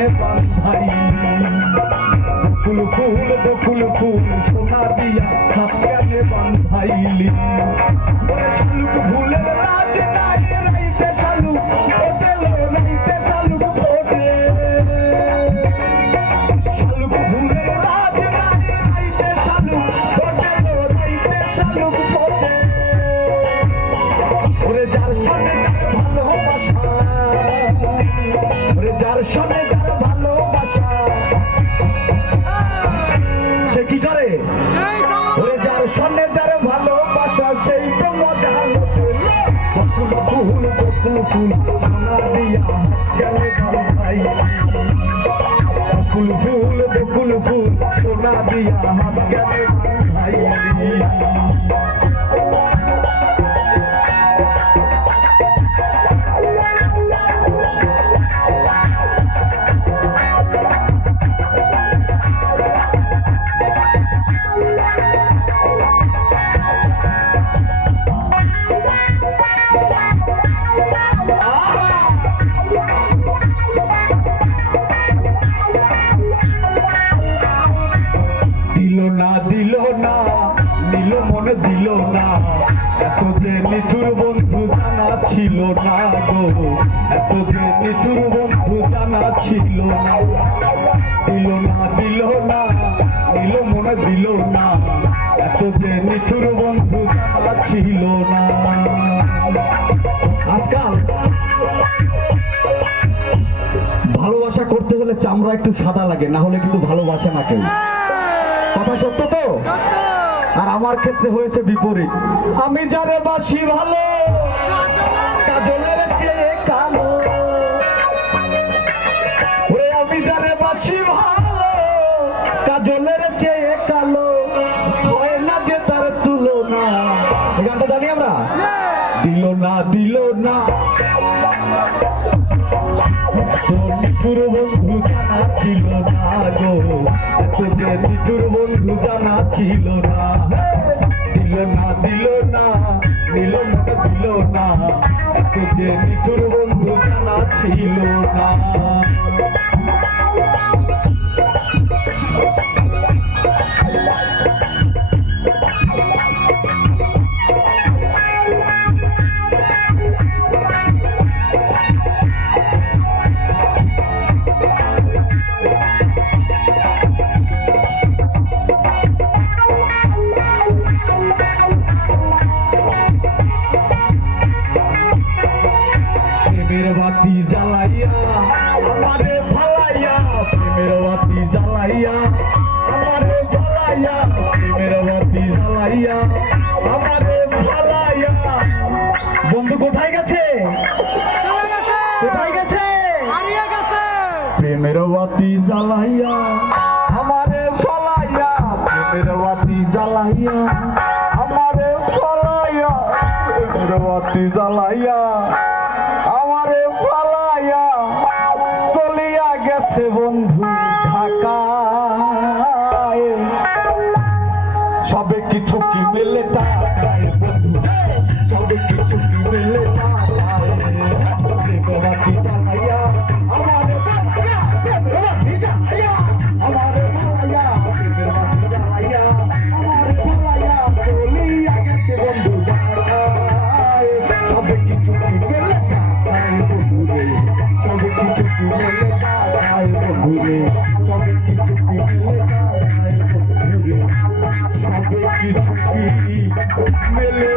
কেনে বান্ধাইলি বকুল ফুল সোনা দিয়া হাত কেনে বান্ধাইলি ওরে শালুক ফুলের লাজ নাই রাইতে শালুক ফোটেলো রাইতে শালুক ফোটে শালুক ফুলের লাজ নাই রাইতে শালুক ফোটেলো রাইতে শালুক ফোটে ওরে যার সামনে যার ভালোবাসা ওরে যার সামনে যার ভালোবাসা সে কি করে ওরে যার সামনে যার ভালোবাসা সেই তো মজা বকুল ফুল সোনা দিয়া কেনে বান্ধাই বকুল ফুল সোনা দিয়া হাত কেনে বান্ধাইলি দিল না নিল মনে দিল না এত যে নিঠুর বন্ধু জানা ছিল না গো এত যে নিঠুর বন্ধু জানা ছিল না দিল না নিল মনে দিল না এত যে নিঠুর বন্ধু জানা ছিল না আজকাল ভালোবাসা করতে হলে চামড়া একটু সাদা লাগে, না হলে কিন্তু ভালোবাসে না কেউ। কথা সত্য তো? আর আমার ক্ষেত্রে হয়েছে বিপরীত। আমি যারে বাসি ভালো কাজলের চেয়ে কালো, ওরে আমি যারে বাসি ভালো কাজলের চেয়ে কালো, হয় না যে তার তুলনা। এই গানটা জানি আমরা। দিল না নিঠুর বন্ধু জানা ছিল না গো, এত যে নিঠুর বন্ধু জানা ছিল না। দিল না নিল মনে দিল না, এত যে নিঠুর বন্ধু জানা ছিল না। প্রেমের বাতি জ্বালাইয়া আমারে ফালাইয়া, প্রেমের বাতি জ্বালাইয়া আমারে ফালাইয়া, প্রেমের বাতি জ্বালাইয়া আমারে ফালাইয়া। বন্ধু কোথায় গেছে? কোথায় গেছে? হারিয়ে গেছে। প্রেমের বাতি জ্বালাইয়া আমারে ফালাইয়া, প্রেমের বাতি জ্বালাইয়া আমারে ফালাইয়া, প্রেমের বাতি জ্বালাইয়া আমারে ফালাইয়া চলিয়া গেছে বন্ধু ঢাকায়। সবে কিছু কি মেলে টাকায় বন্ধু, সবে কিছু কি মেলে টাকায়। প্রেমের বাতি জ্বালাইয়া আমারে ফালাইয়া, প্রেমের বাতি জ্বালাইয়া আমারে ফালাইয়া, প্রেমের বাতি জ্বালাইয়া আমারে ফালাইয়া চলিয়া গেছে বন্ধু ঢাকায়। সবে কিছু কি মেলে টাকায় বন্ধুরে, সবে কিছু কি মেলে টাকায় বন্ধুরে, সবে কিছু কি মেলে টাকায় বন্ধুরে, সবে কিছু কি মেলে